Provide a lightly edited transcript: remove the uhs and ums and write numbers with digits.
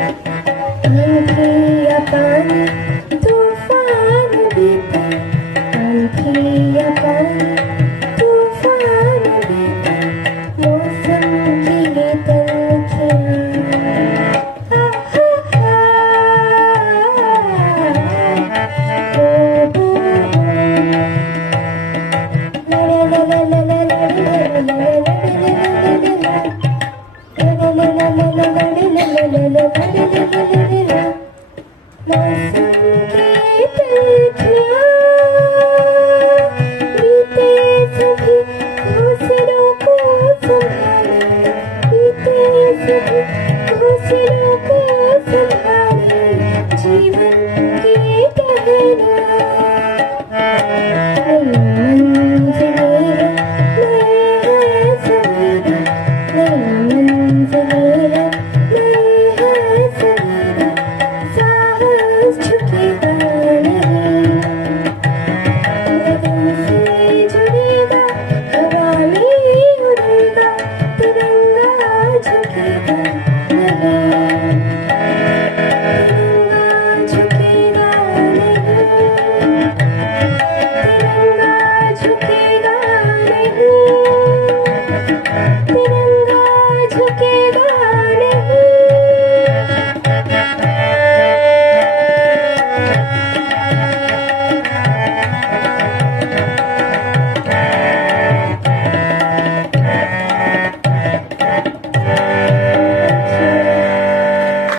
आंधी या पानी तूफान बीते, आंधी या पानी तूफान बीते, मौसम की ये तलखियाँ। हा हा हा, ओ ला ला ला ला ला ला ला ला ला ला ला ला। मौसम की तलखियाँ बीते सभी घोंसलों को संभाले, बीते सभी घोंसलों को संभाले, जीवन की टहनियाँ। नई मंजिलें नए हैं सवेरे, नई मंजिलें नए हैं सवेरे, साहस झुकेगा नहीं, बदन से जुड़ेगा, हवा में उड़ेगा, तिरंगा झुकेगा नहीं, तिरंगा झुकेगा नहीं, तिरंगा झुकेगा